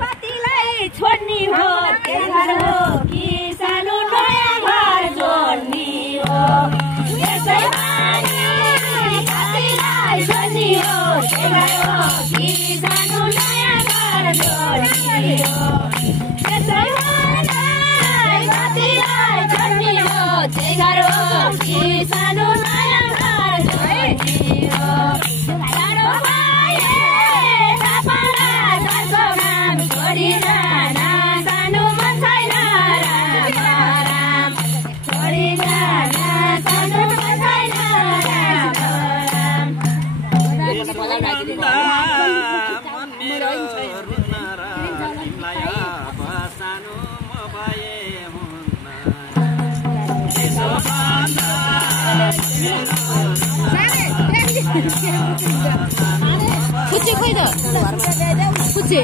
कतिलाई छोड्ने हो घर हो कि सानो नयाँ घर जोड्ने हो कतिलाई छोड्ने हो घर हो कि सानो नयाँ घर जोड्ने हो कतिलाई छोड्ने हो घर हो कि सानो नयाँ घर जोड्ने हो कुच्ची खोइ त कुच्ची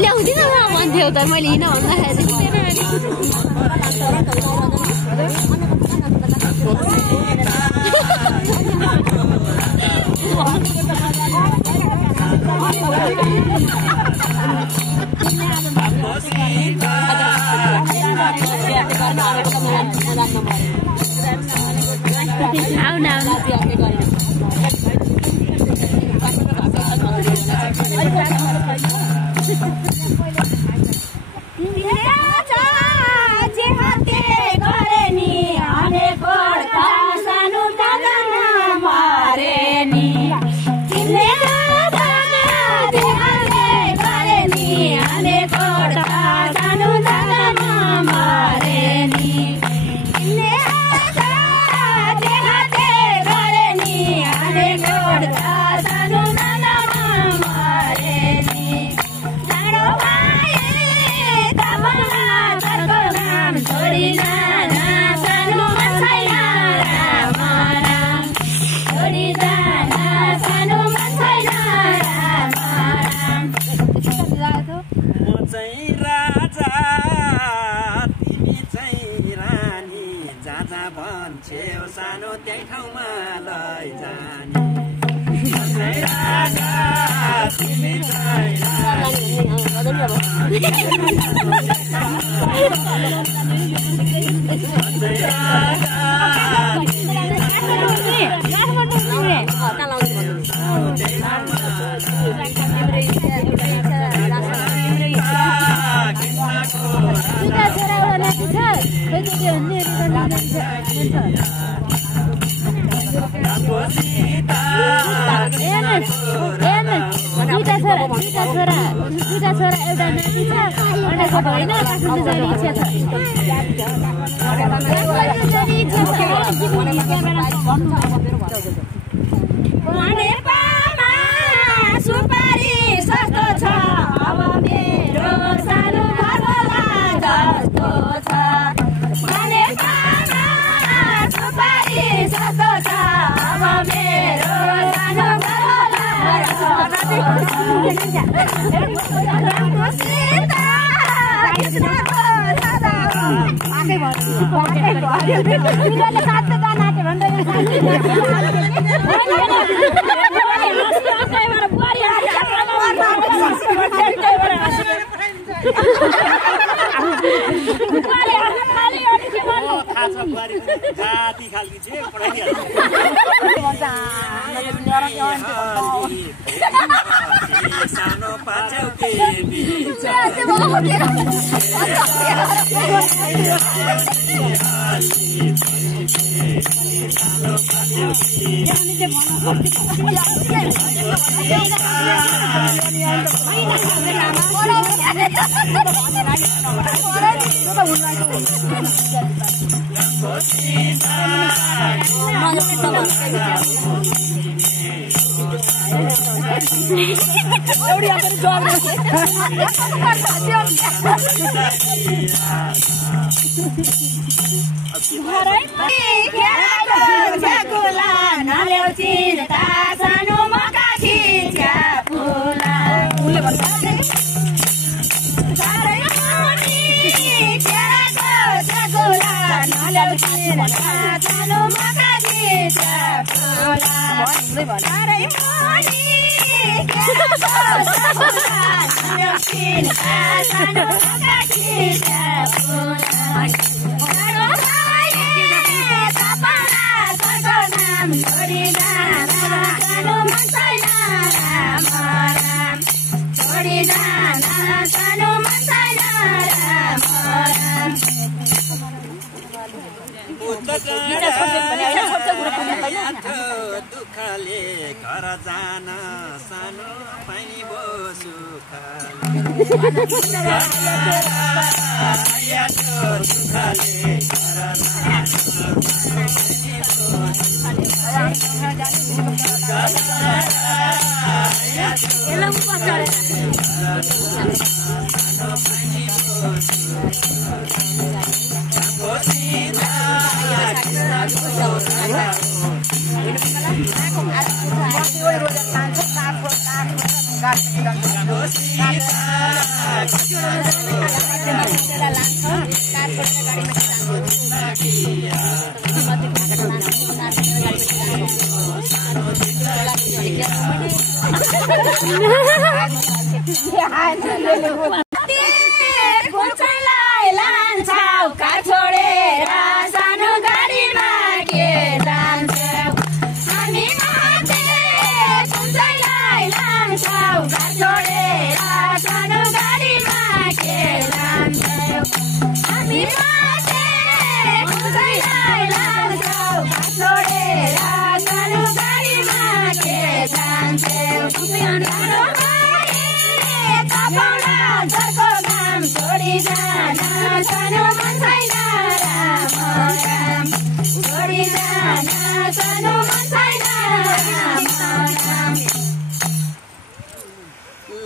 ल्याउँदिन भन्थ्यौ त मैले हिँड सानो त्यही ठाउँमा लैजाने राजा तिमी दुईटा छोरा एउटा नाति छ अनेको भएन इच्छा छ सुपारी सस्तो छ अब मेरो सानो घरला जस्तो छ सुपारी सस्तो छ अब मेरो सानो सानो पाछौ दुःखले घर जान सानो पानी भो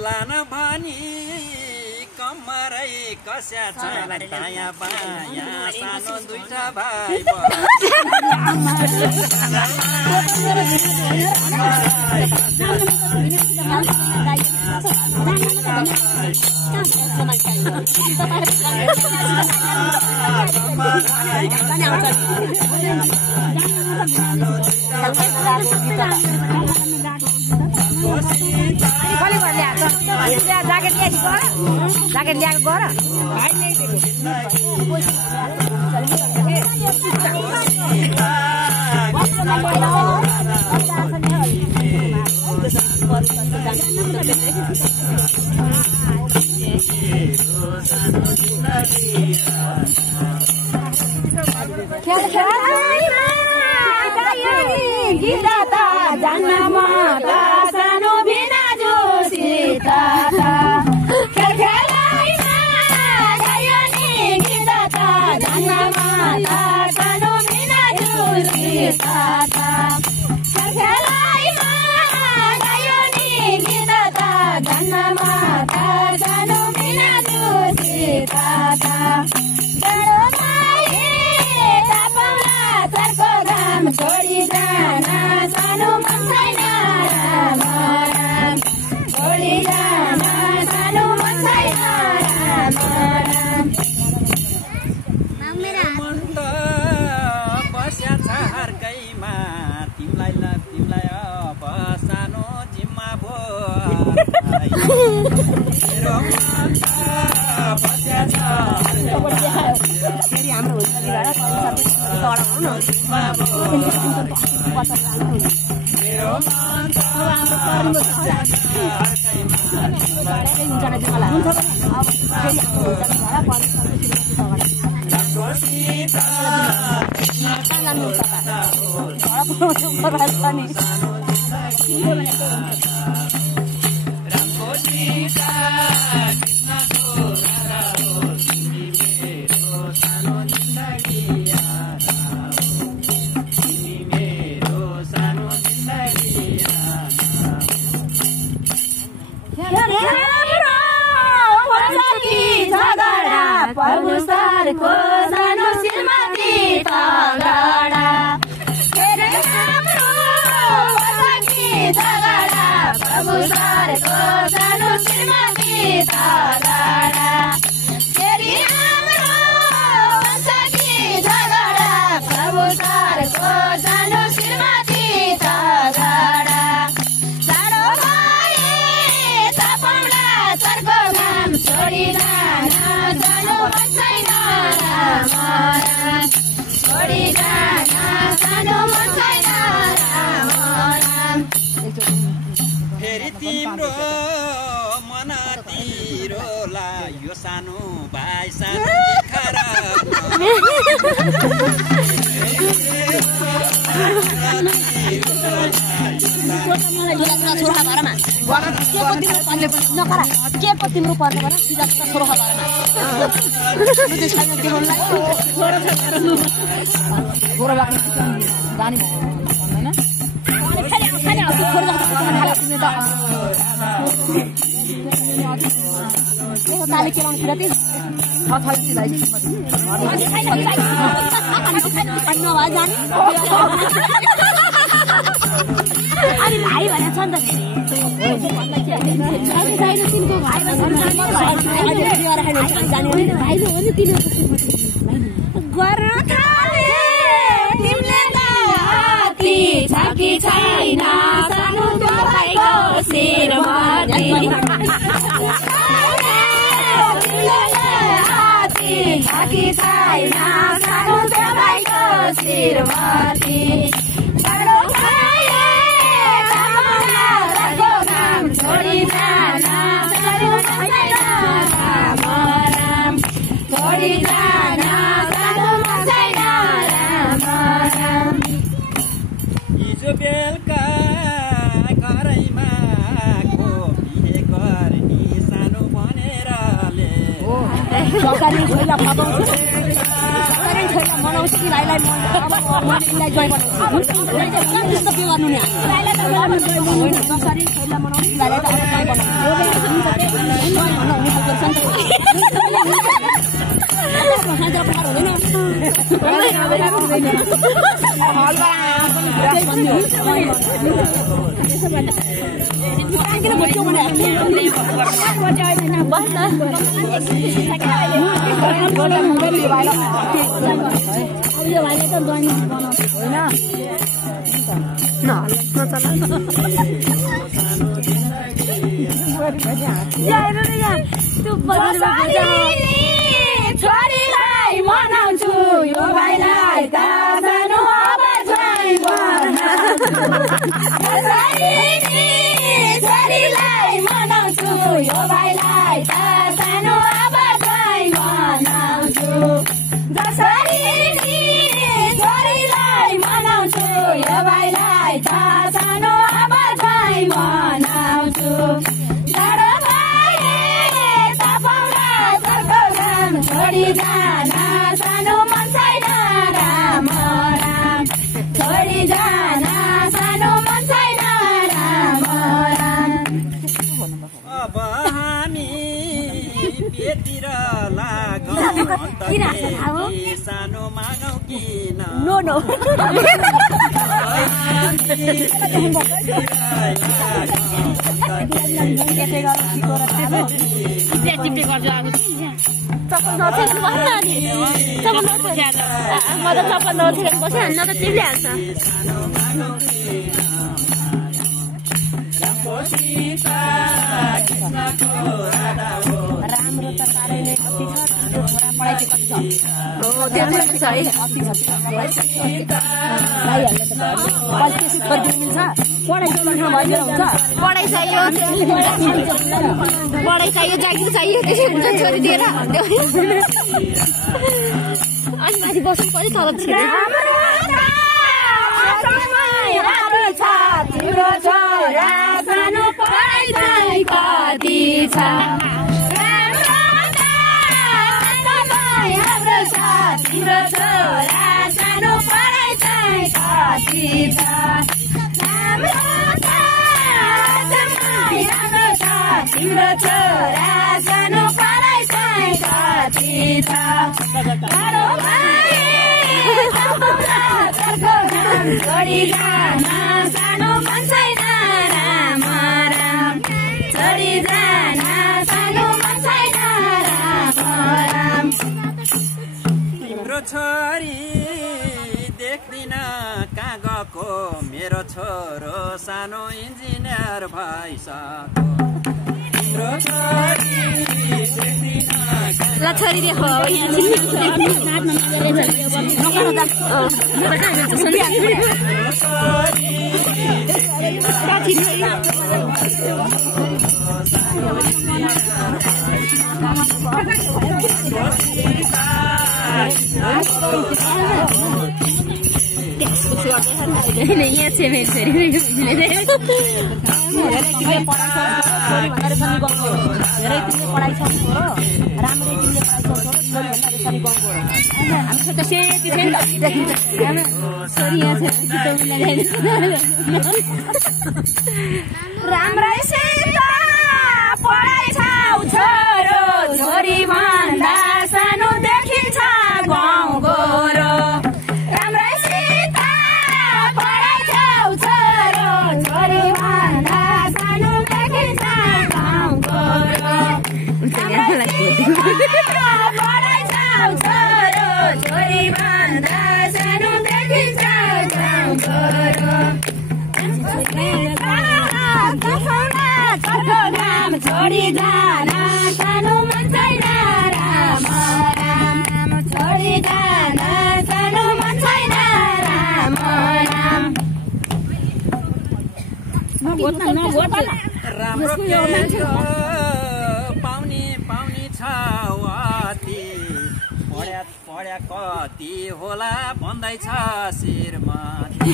लान भनी कमरै कस्या छ दायाँ बायाँ सानो दुईटा भाइ जाकेट ल्याएको गर छोडी जान सानो मन छैन राम राम छोडी जान सानो मन छैन राम राम मन त बस्या छ हर्कैमा तिमीलाई अब सानो जिम्मा भो मेरो मन त बस्या छ फेरि हाम्रो हुन्छ को सानो श्रीमती तगडा धेरै राम्रो सखी तगडा प्रभु सरको सानो श्रीमती तगडा धेरै राम्रो सखी तगडा प्रभु सरको सानो श्रीमती तगडा मन छैन राम राम छोडी जान सानो मन छैन राम राम फेरि तिम्रो मनतिरोला यो सानो भाइ सानो खरा तिम्रो पर्ने अनि भाइ भनेको छ नि त गर्न थाले तिमीले त हाती छाकी छैन सानो भाइको शिरमाथि हाती छाकी छैन सानो भाइको शिरमाथि छोडी जान सानो मन छैन राम राम छोडी जान सानो मन छैन राम राम हिजो बेलुका घरैमा बिहे गर्ने सानो भनेर मनाउँछ कि भाइलाई छोरीलाई मनाउँछु यो भाइलाई त सानो अब चाहिँ छोरीलाई मनाउँछु यो भाइलाई त सानो अब चाहिँ मनाउँछु जसरी छोरीलाई मनाउँछु यो भाइलाई त सानो अब चाहिँ मनाउँछु छोडी जान सानो मन छैन राम राम छोडी जान सानो मन छैन राम राम अब हामी बेतिर लागौँ सानो मागौँ किन चप्पल नछेक्नु भएन अनि चप्पल म त चप्पल नछेकेर बसिहाल्छ त चिप्लिहाल्छ राम्रो त साह्रै कति छ पढाइ चाहिँ कति छ है पढाइ चाहियो जागिर चाहियो त्यसै हुन्छ छोरी दिएर अनि माथि बस्नु पर्यो तलब तिम्रो छोरा सानो पढाइ चाहिँ कति छ तिम्रो छोरा सानो पढाइ चाहिँ कति छ तिम्रो छोरा सानो पढाइ चाहिँ कति छ छोडी जान सानो मन छैन राम राम छोडी जान सानो मन छैन राम राम तिम्रो छोरी देख्दिन कहाँ गएको मेरो छोरो सानो इन्जिनियर भइसक्यो तिम्रो छोरी देख्दिन ल छोरी देखो यहाँ राम्रै सीता पढाइ छौ छोरो छोरी भन्दा सानो देखिन्छ गाउँ गोरो राम्रै सीता पढाइ छौ छोरो छोरी भन्दा सानो देखिन्छ गाउँ गोरो पढाइ छौ छोरो छोरी भन्दा सानो देखिन्छ गाउँ गोरो छोडी जान सानो मन छैन राम राम छोडी जान सानो मन छैन राम राम राम्रो पाउने पाउने छ अति पढ्या कति होला भन्दैछ शिरमाथि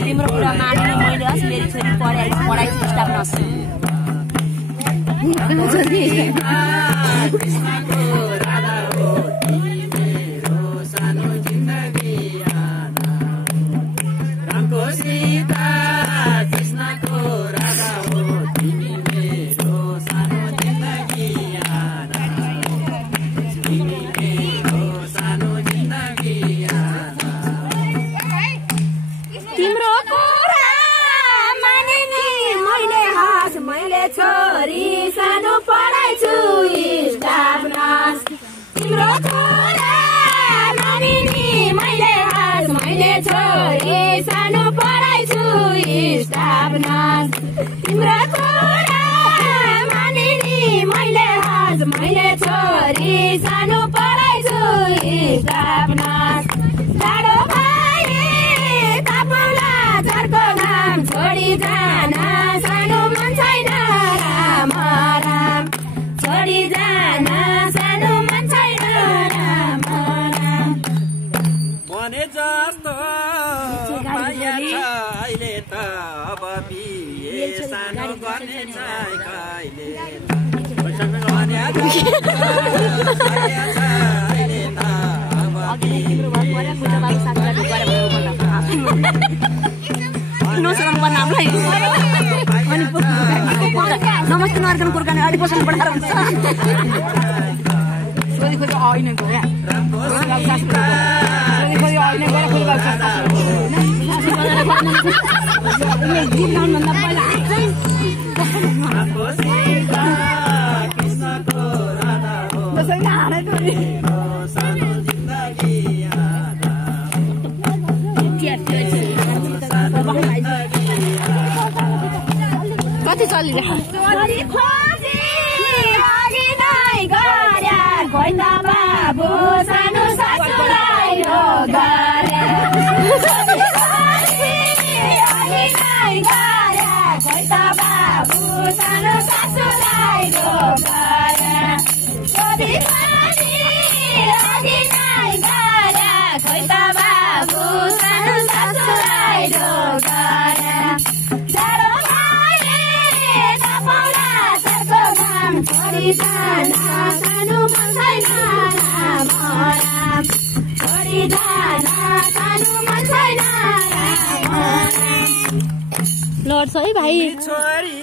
तिम्रो कुरा मानेर मैले अस मेरी छोरी पढाइ स्टाफ नसु छोरी सानो पढाइ छु स्टाफ नर्स तिम्रो छोरा मानिनी मैले हास मैले छोरी सानो पढाइ छु स्टाफ नर्स तिम्रो छोरा मानिनी मैले हास मैले छोरी सानो पढाइ छु स्टाफ नर्स टाढो भए तापौला झर्को घाम छोडी जान सानो मन छैन राम राम छोडी जान सानो मन छैन राम राम भने जस्तो पाइया छ अहिले त अब बिहे सानो गर्ने चाहिँ कहिले भने जस्तो पाइया छ अहिले त अब नमस्ते नर्कन कुर्काने अलिक पसन्द पढाएर हुन्छ सोधी खोजी होइन गयो कति चलिरहेको बाबु सानो सासुलाई हो गरे बाबु सानो सासुलाई हो गरे बाबु सानो सासुलाई हो गरे छोडी जान सानो मन छैन राम राम छोडी जान सानो मन छैन राम राम लड्छ है भाइ छोरी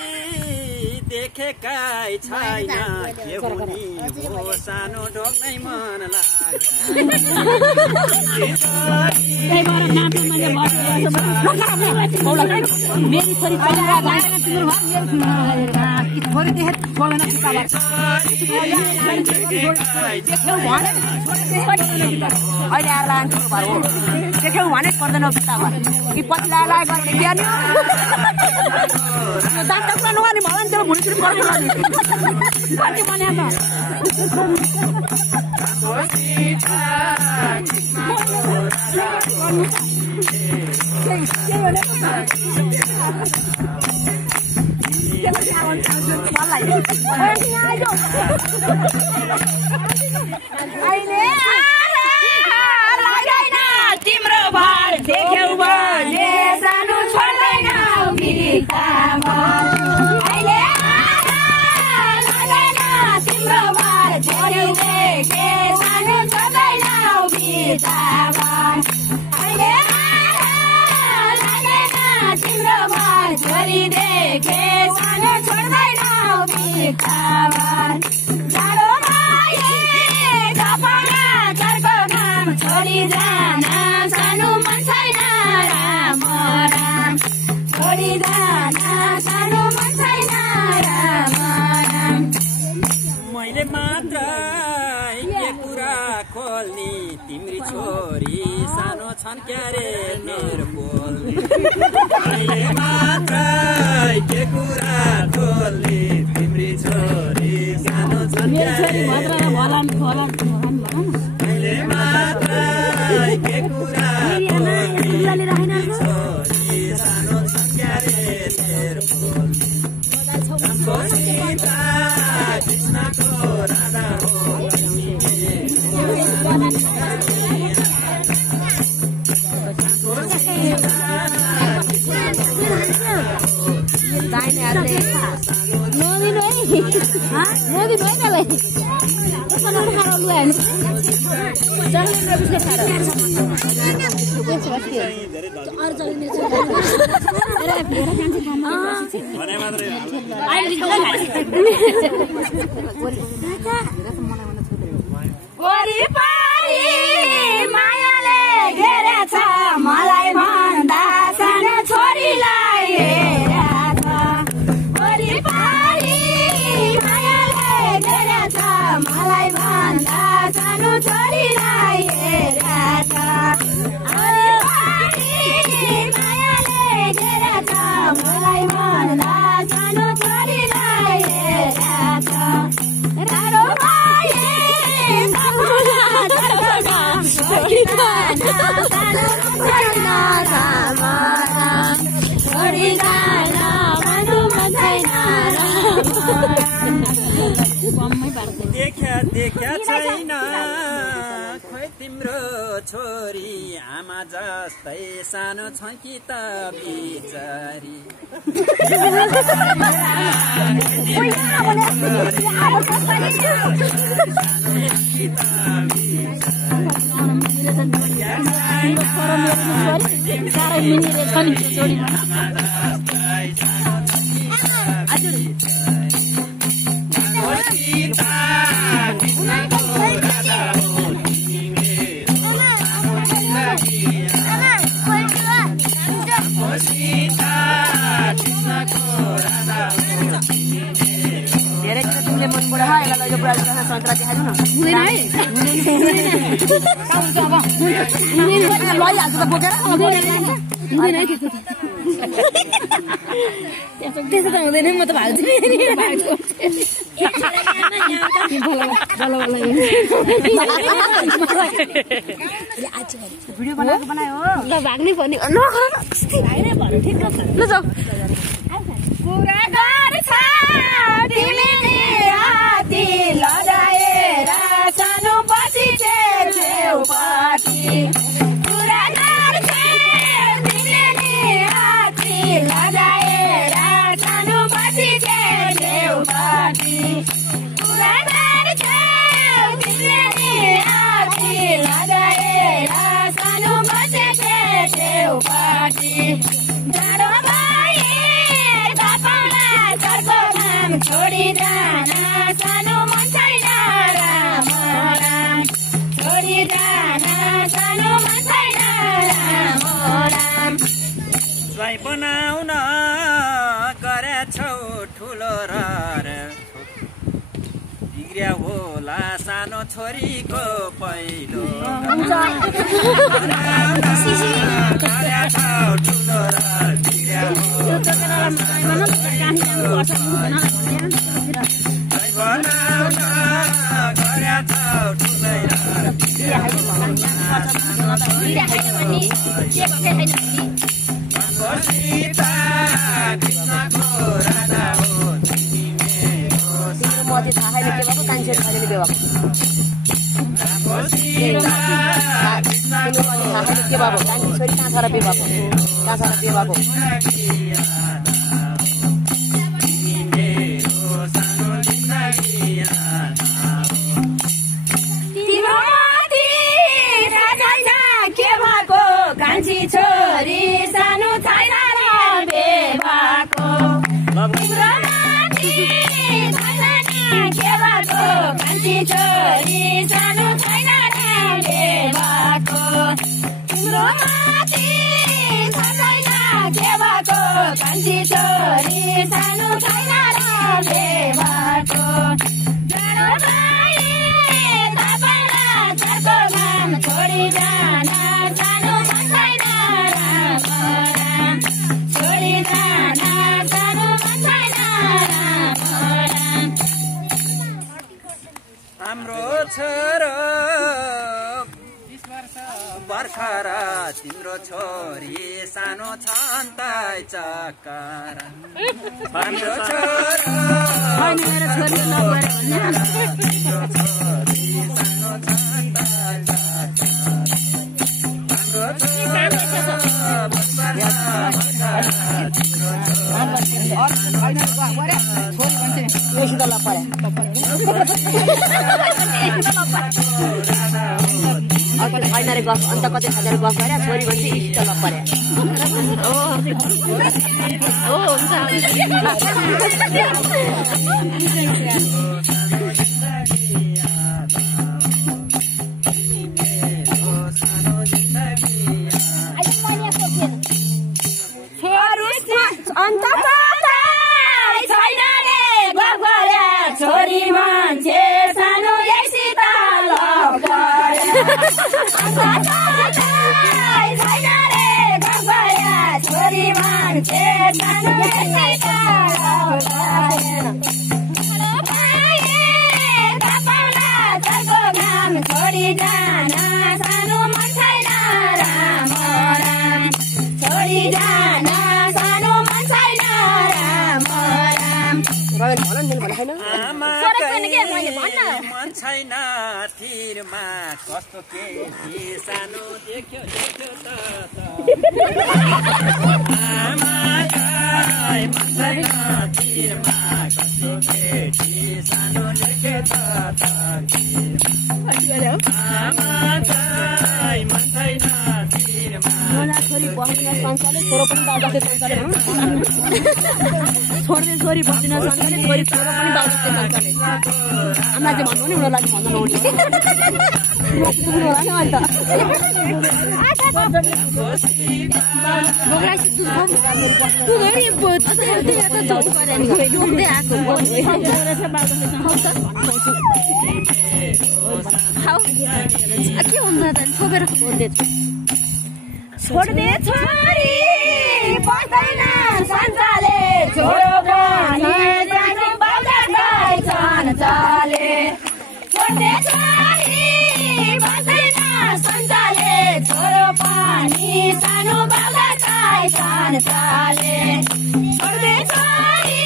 देखेकै छैन के हुने हो सानो ढोक्नै मन मेरी छोरी अहिले आएर लान्छु देख्यौ भने पर्दैन बित्तामा कि पछि लाएर गर्ने बिहान डाक्टर नगर्ने भयो भने त्यो भुँडी पर्छ कति बनाए तिम्रो भर देख्यौ भने सानो छोड्दैन अहिले तिम्रो भर छोड्यौ देखे सानो छोड्दैन अहिले तिम्रो भर छोरी देखे सानो छोड्दैन जाडो छोडी जान सानो मन छैन राम राम छोडी जान सानो मन छैन राम राम मैले मात्र के कुरा खोल्ने तिम्री छोरी सानो छन् क्यारे मेरो बोल्ने मैले मात्र के कुरा खोल्ने तिम्री छोरी सानो छन् क्यारे मैले मात्र के कुरा खोल्ने छोरी सानो छन् क्यारे मेरो बोल्ने सीता कृष्णको राधा हो वरिपरि मायाले घेरेछ मलाई भन्दा सानो छोरीलाई हेरेछ वरिपरि मायाले घेरेछ मलाई भन्दा सानो छोरीलाई हेरेछ मायाले घेरेछ मलाई भन्दा सानो छोरीलाई हेरेछ राडो देखा छैन खोइ तिम्रो छोरी आमा जस्तै सानो छ कि त बिचारी तिमीले मन बुढा यसलाई लैजाऊ बुढाले सन्तरा देखाइदिउ न लैहाल्छु त बोकेर त्यसो त हुँदैन म त भाग्छु भिडियो बनायो ल भाग्नै पर्ने ल जाऊ कुरा गर्छ तिमीले हाती लगाएर सानो पछि छेउपाटी कुरा गर्छ तिमीले हाती लगाएर सानो पछि छेउपाटी कुरा गर्छ तिमीले हाती लगाएर सानो पछि छेउपाटी जाडो छोडी जान सानो मन छैन राम राम छोडी जान सानो मन छैन राम राम ज्वाइँ बनाउन गरेछौ ठुलो र बिग्रिया होला सानो छोरीको पहिलो गरेछौ ठुलो र बिग्रिया होला मती थाहा छैन के भएको कान्छे छैन के भएको के भएको कान्छे छोरी कहाँ छ र के भएको कहाँ छ र के भएको तिम्रो मती थाहा छैन के भएको कान्छी छोरी सानो छैन र बे भएको तिम्रो मती थाहा छैन के भएको कान्छी छोरी सानो छैन र बे भएको तिम्रो मती थाहा छैन के भएको कान्छी छोरी सानो छैन र बे भएको जाडो भए तापला चर्को घाम छोडी जान सानो मन छैन राम राम छोडी जान सानो मन छैन राम राम हाम्रो छोरो भर्खर तिम्रो छोरी सानो छन् त चक्कर हाम्रो छोरो मेरो छोरी नगरे भन्ने तिम्रो छोरी सानो छन् त छैन गफ अन्त कतै हजार गफ गरेर छोरी भन्छ इष्ट नपरे छोरी मान्छे सानो यसित लभ गरे छोरी मान्छे सानो यसित लभ गरे छोडी जान सानो मन छैन राम राम छोडी जान सानो मन छैन राम राम मन छैन तिरमा कस्तो केही सानो देख्यो देख्यो त आमालाई मन छैन तिरमा कस्तो केही सानो देख्यो त आमालाई मन छैन तिरमा छोरी बस्न संसारले छोरो पनि बाबुको संसारले छोड्दै छोरी बस्न संसारले छोरी छोरो पनि बाबुको संसारले आमा चाहिँ भन्नु नि उनीहरूलाई लागि भन्नु नहुने के हुन्छ त छोपेर छोड्दे छोरी बस्दैन संसारले छोरो पनि सानो बाउका छन् चाले छोड्दे छोरी बस्दैन संसारले छोरो पनि सानो बाउका छन् चाले छोड्दे छोरी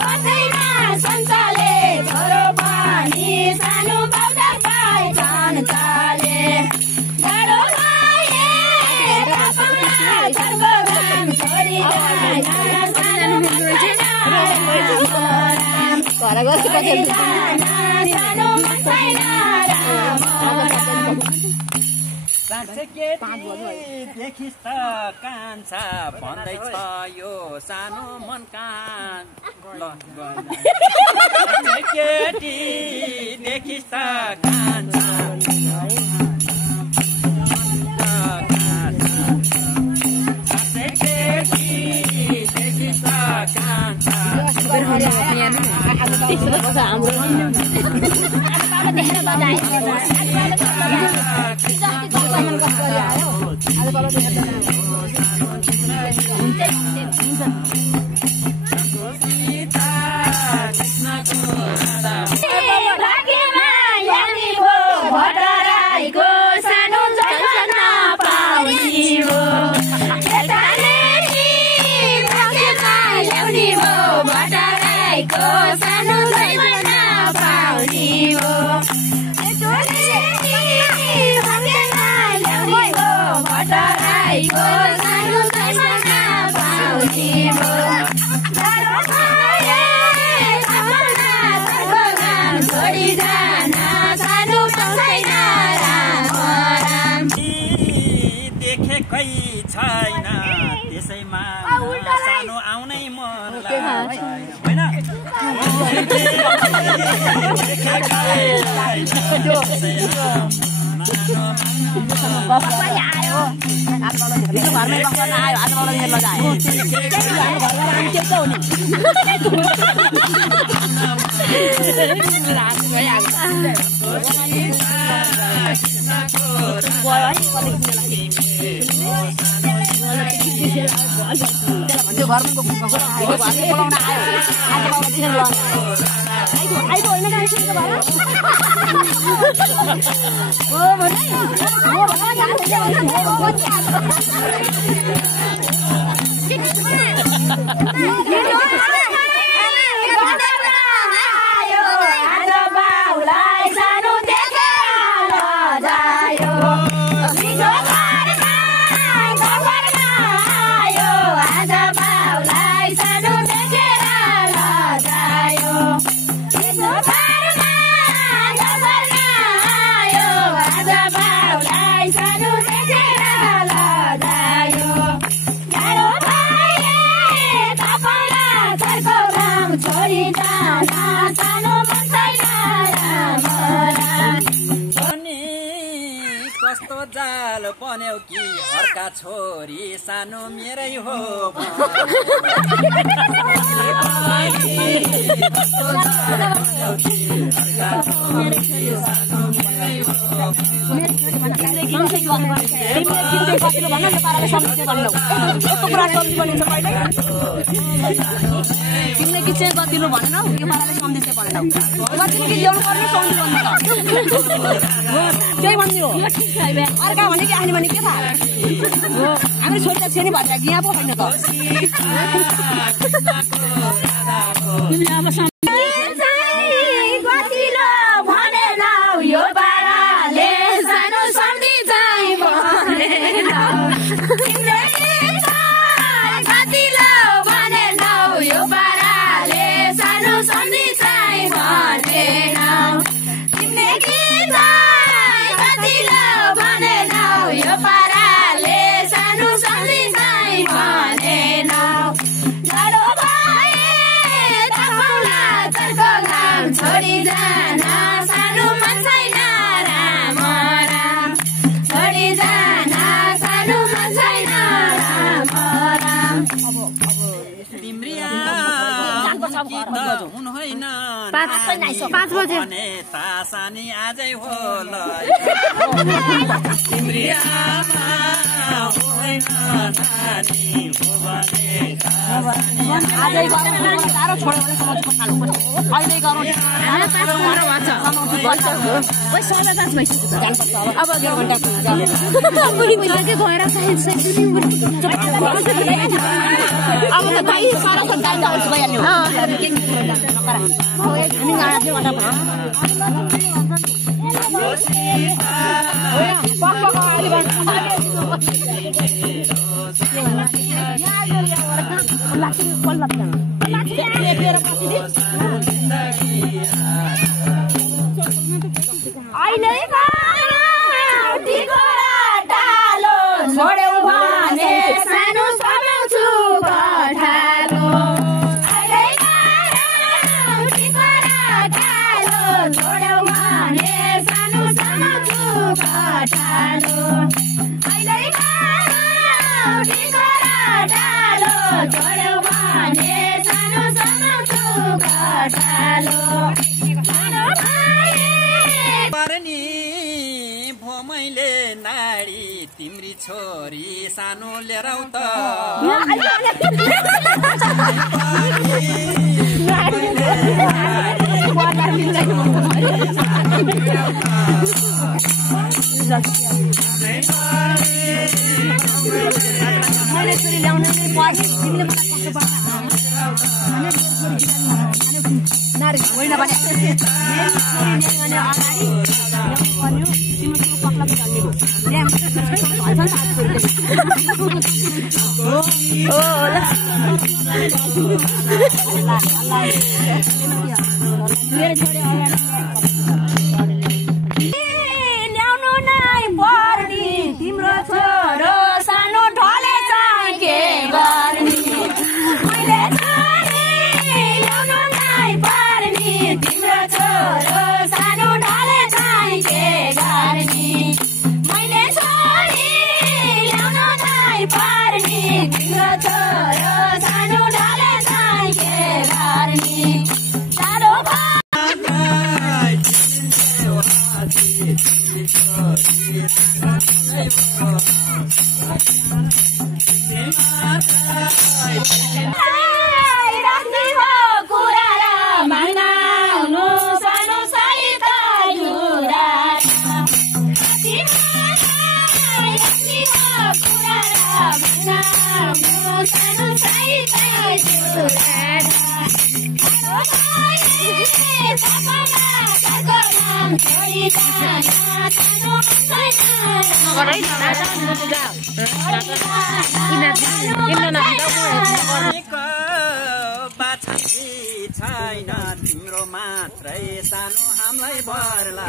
बस्दैन संसारले छोरो पनि सानो बाउका छन् चाले साँच्चै केटी देखिस् त कान्छा भन्दैछ यो सानो मन कान ल साँच्चै केटी देखिस् त कान्छा साँच्चै केटी देखिस् त कान्छा देखेकै छैन त्यसैमा सानो आउनै मन होइन कस्तो जाल बन्यौ कि अर्का छोरी सानो मेरै हो तिमीले कि चाहिँ गरिदिनु भनेनौ यो पाराले सम्झिँदै भनेनौ तिमीले कि ल्याउनु पर्ने सम्झिनु त्यही भन्ने हो अर्का भने कि आउने भने के थाहा हामीले छोरीलाई छेनी भनेर यहाँ पो होइन त पाँच बजे तासानी आजै हो आजै साह्रो छोड्यो भने अहिले गरौँ अब अब त भाइ साह्रो भइहाल्यो अहिले छोड्यौ भने सानो सानो कठालो कहिलेमा टिकरा डालो छोड्यौ भने सानो सानो कठालो सानो भाइ पर्नी भो मैले नाडी तिम्री छोरी सानो लिएर आऊ त मैले छोरी ल्याउन पर्छ तिमीले मलाई कस्तो पर्छ नारी होइन भने अगाडि पर्यो तिम्रो पक्ला ल्याउनु नै पर्ने तिम्रो छोरो सानो ढले चाहिँ के गर्ने मैले छोरी ल्याउनु नै पर्ने तिम्रो छोरो सानो ढले चाहिँ के गर्ने मैले छोरी ल्याउनु नै पर्ने तिम्रो छोरो सानो ढले चाहिँ के गर्ने सानो राख्ने हो कुरा र मानाउनु सानो सहित कुरा राख्ने हो कुरा र मानाउनु सानो सहित छैन तिम्रो मात्रै सानो हामीलाई भर्ला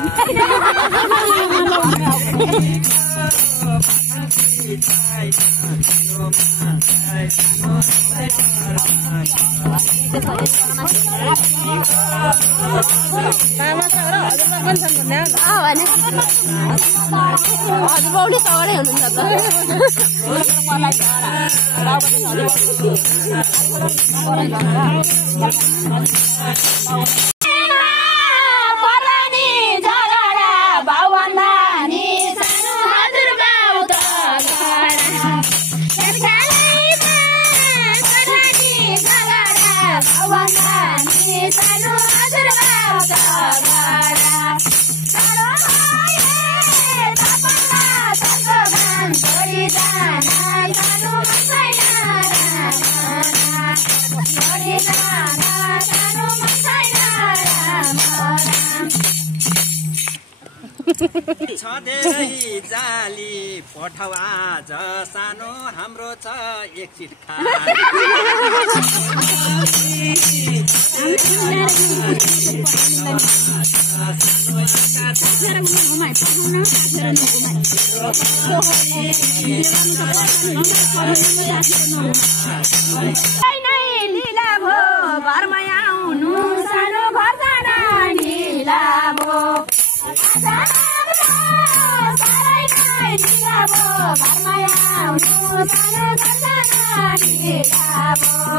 हजुरबाउले सगडै हुनुहुन्छ पर्नी झगडा बाउभन्दा नि सानो हजुरबाउ त बाउभन्दा नि सानो हजुरबाउ त छ धेरै जाली पठाउ आज सानो हाम्रो छ एक सिट लीला भो घरमा आउनु सानो घर जाना लीला भो घरमा आउनु सानो घर जाना लीला भो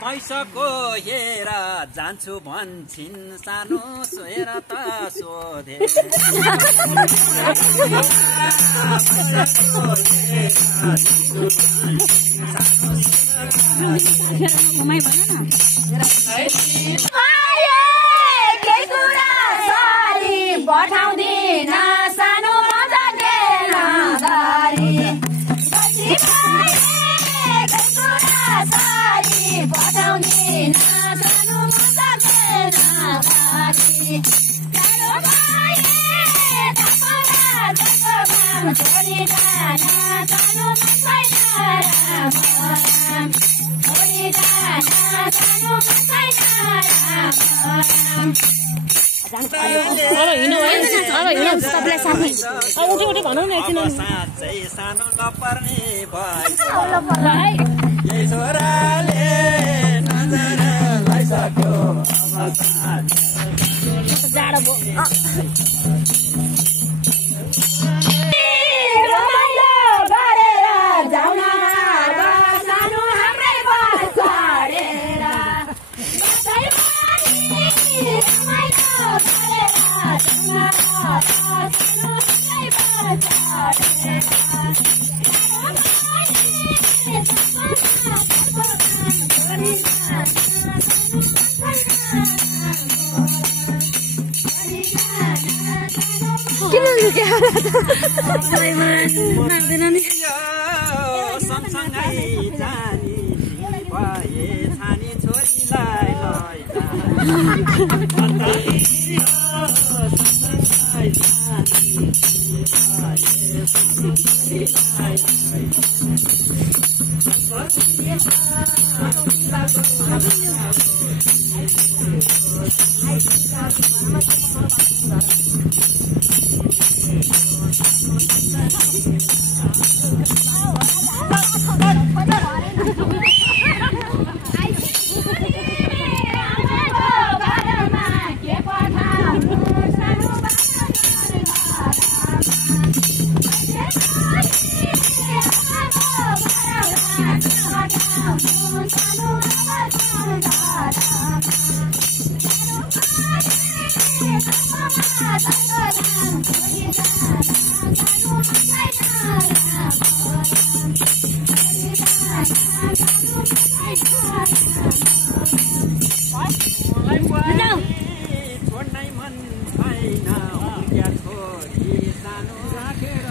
पैसाको हेर जान्छु भन्छन् सानो सोहेर त सोधे पठाउँदिन सानो मजा देन गरी पठाउँदिन सानो मजा देन गरी छोरी सानो सबलाई साथी उठे उठे भनौँ न एकछिन साँच्चै सानो नपर्ने भयो है छोराले सँगसँगै जानी भए छानी छोरीलाई छोड्नै मन छैन उनका छोरी सानो राखेर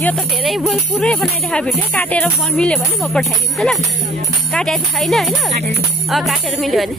यो त धेरै पुरै बनाइदिएको भिडियो काटेर मिल्यो भने म पठाइदिन्छु ल काटेको छैन होइन काटेर मिल्यो भने